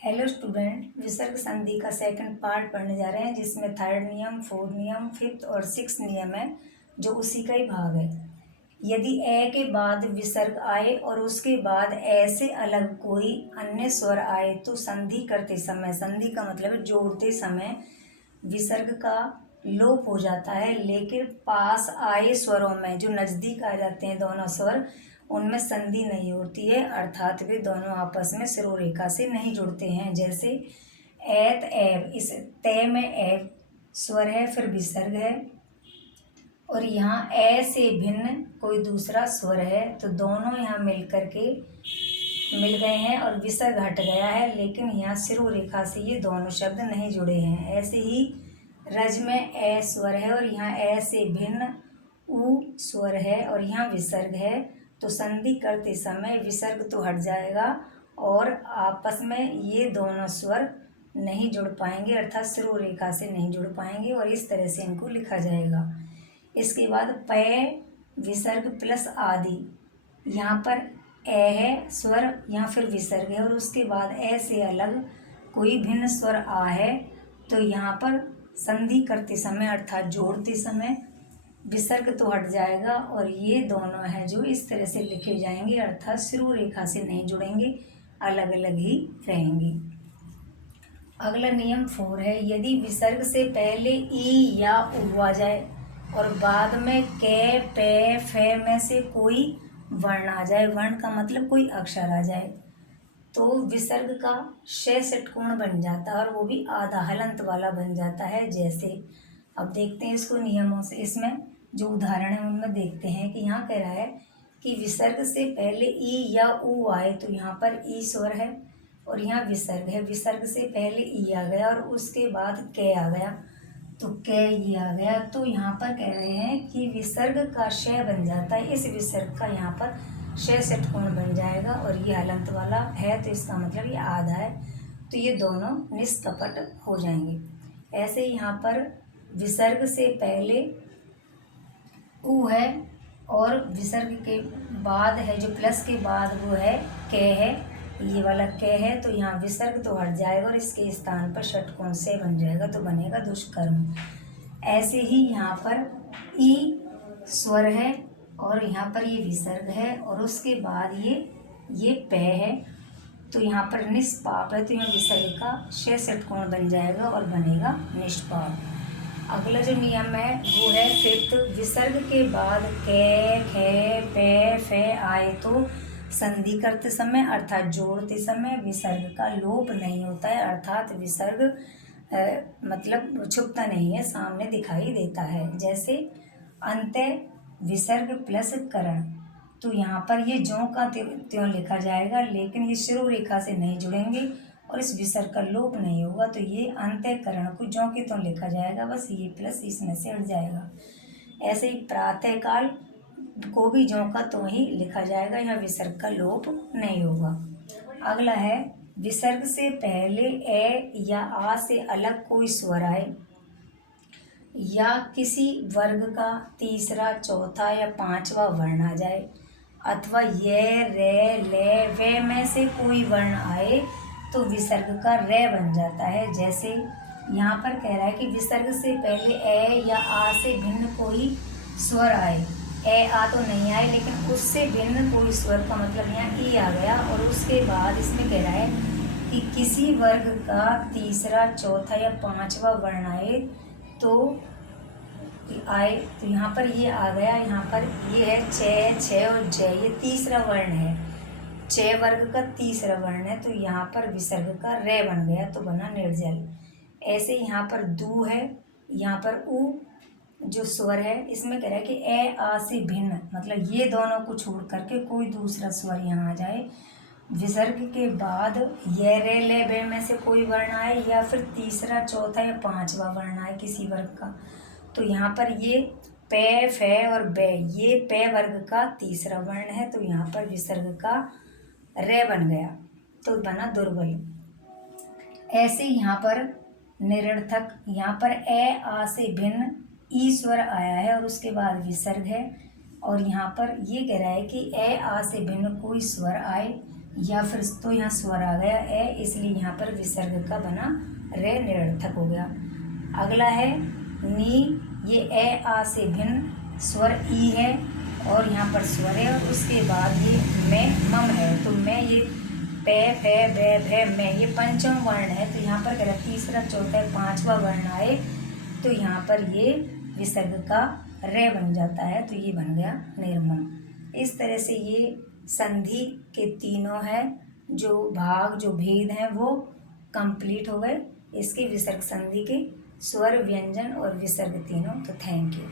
Hello student, विसर्ग संधि का सेकंड पार्ट पढ़ने जा रहे हैं जिसमें थर्ड नियम, फोर्थ नियम, फिफ्थ और सिक्स्थ नियम है जो उसी का ही भाग है। यदि ए के बाद विसर्ग आए और उसके बाद ए से अलग कोई अन्य स्वर आए तो संधि करते समय, संधि का मतलब है जोड़ते समय, विसर्ग का लोप हो जाता है। लेकिन पास आए स्वरों में जो नज़दीक आ जाते हैं दोनों स्वर, उनमें संधि नहीं होती है, अर्थात वे दोनों आपस में सिरोरेखा से नहीं जुड़ते हैं। जैसे एत एव, इस तय में एव स्वर है, फिर विसर्ग है, और यहाँ ए से भिन्न कोई दूसरा स्वर है तो दोनों यहाँ मिल गए हैं और विसर्ग हट गया है, लेकिन यहाँ सिरोरेखा से ये दोनों शब्द नहीं जुड़े हैं। ऐसे ही रज में ए स्वर है और यहाँ ए से भिन्न उ स्वर है और यहाँ विसर्ग है, तो संधि करते समय विसर्ग तो हट जाएगा और आपस में ये दोनों स्वर नहीं जुड़ पाएंगे, अर्थात सिरोरेखा से नहीं जुड़ पाएंगे, और इस तरह से इनको लिखा जाएगा। इसके बाद पै विसर्ग प्लस आदि, यहाँ पर ए है स्वर, यहाँ फिर विसर्ग है और उसके बाद ए से अलग कोई भिन्न स्वर आ है, तो यहाँ पर संधि करते समय अर्थात जोड़ते समय विसर्ग तो हट जाएगा और ये दोनों हैं जो इस तरह से लिखे जाएंगे, अर्थात सिरोरेखा से नहीं जुड़ेंगे, अलग अलग ही रहेंगे। अगला नियम 4 है, यदि विसर्ग से पहले ई या उ आ जाए और बाद में कै पे फे में से कोई वर्ण आ जाए, वर्ण का मतलब कोई अक्षर आ जाए, तो विसर्ग का शय षटकोण बन जाता है और वो भी आधा हलंत वाला बन जाता है। जैसे अब देखते हैं इसको नियमों से, इसमें जो उदाहरण है उनमें देखते हैं कि यहाँ कह रहा है कि विसर्ग से पहले ई या उ आए, तो यहाँ पर ई स्वर है और यहाँ विसर्ग है। विसर्ग से पहले ई आ गया और उसके बाद कै आ गया, तो कै ये आ गया, तो यहाँ पर कह रहे हैं कि विसर्ग का शय बन जाता है, इस विसर्ग का यहाँ पर शय षटकोण बन जाएगा और ये हलंत वाला है तो इसका मतलब ये आधा है, तो ये दोनों निष्कपट हो जाएंगे। ऐसे यहाँ पर विसर्ग से पहले उ है और विसर्ग के बाद है जो प्लस के बाद वो है कै है, ये वाला कै है, तो यहाँ विसर्ग तो हट जाएगा और इसके स्थान पर षटकोण से बन जाएगा, तो बनेगा दुष्कर्म। ऐसे ही यहाँ पर ई स्वर है और यहाँ पर ये विसर्ग है और उसके बाद ये पै है, तो यहाँ पर निष्पाप है, तो यहाँ विसर्ग का शय षटकोण बन जाएगा और बनेगा निष्पाप। अगला जो नियम है वो है फिफ्थ, विसर्ग के बाद कै खे पे फे आए तो संधि करते समय अर्थात जोड़ते समय विसर्ग का लोप नहीं होता है, अर्थात विसर्ग मतलब छुपता नहीं है, सामने दिखाई देता है। जैसे अंत्य विसर्ग प्लस करण, तो यहाँ पर ये ज्यों का त्यों लिखा जाएगा, लेकिन ये सिरोरेखा से नहीं जुड़ेंगे और इस विसर्ग का लोप नहीं होगा, तो ये अंत्यकरण को ज्यों के त्यों लिखा जाएगा, बस ये प्लस इसमें से हट जाएगा। ऐसे ही प्रातःकाल को भी ज्यों का त्यों ही लिखा जाएगा, यहाँ विसर्ग का लोप नहीं होगा। अगला है, विसर्ग से पहले ए या आ से अलग कोई स्वर आए या किसी वर्ग का तीसरा, चौथा या पांचवा वर्ण आ जाए, अथवा ये रे ले वे में से कोई वर्ण आए तो विसर्ग का रे बन जाता है। जैसे यहाँ पर कह रहा है कि विसर्ग से पहले ए या आ से भिन्न कोई स्वर आए, ए आ तो नहीं आए लेकिन उससे भिन्न कोई स्वर का मतलब यहाँ ई आ गया, और उसके बाद इसमें कह रहा है कि किसी वर्ग का तीसरा, चौथा या पांचवा वर्ण आए तो यहाँ पर ये आ गया, यहाँ पर ये है छ और जय, ये तीसरा वर्ण है, छ वर्ग का तीसरा वर्ण है, तो यहाँ पर विसर्ग का रे बन गया तो बना निर्जल। ऐसे यहाँ पर दू है, यहाँ पर उ जो स्वर है इसमें कह रहा है कि ए आ से भिन्न, मतलब ये दोनों को छोड़ करके कोई दूसरा स्वर यहाँ आ जाए, विसर्ग के बाद ये रे ले बे में से कोई वर्ण आए या फिर तीसरा, चौथा या पांचवा वर्ण आए किसी वर्ग का, तो यहाँ पर ये पे फे और बे, ये पे वर्ग का तीसरा वर्ण है, तो यहाँ पर विसर्ग का रे बन गया तो बना दुर्बल। ऐसे यहाँ पर निरर्थक, यहाँ पर ए आ से भिन्न ई स्वर आया है और उसके बाद विसर्ग है, और यहाँ पर ये कह रहा है कि ए आ से भिन्न कोई स्वर आए या फिर, तो यहाँ स्वर आ गया ए, इसलिए यहाँ पर विसर्ग का बना रे निरर्थक हो गया। अगला है नी, ये ए आ से भिन्न स्वर ई है और यहाँ पर स्वर है और उसके बाद ये मैं मम है, तो मैं ये पे फे बे भे मैं, ये पंचम वर्ण है, तो यहाँ पर कह रहा है तीसरा चौथा पांचवा वर्ण आए तो यहाँ पर ये विसर्ग का रे बन जाता है, तो ये बन गया निर्मम। इस तरह से ये संधि के तीनों है जो भाग, जो भेद हैं वो कंप्लीट हो गए। इसके विसर्ग संधि के स्वर, व्यंजन और विसर्ग तीनों। तो थैंक यू।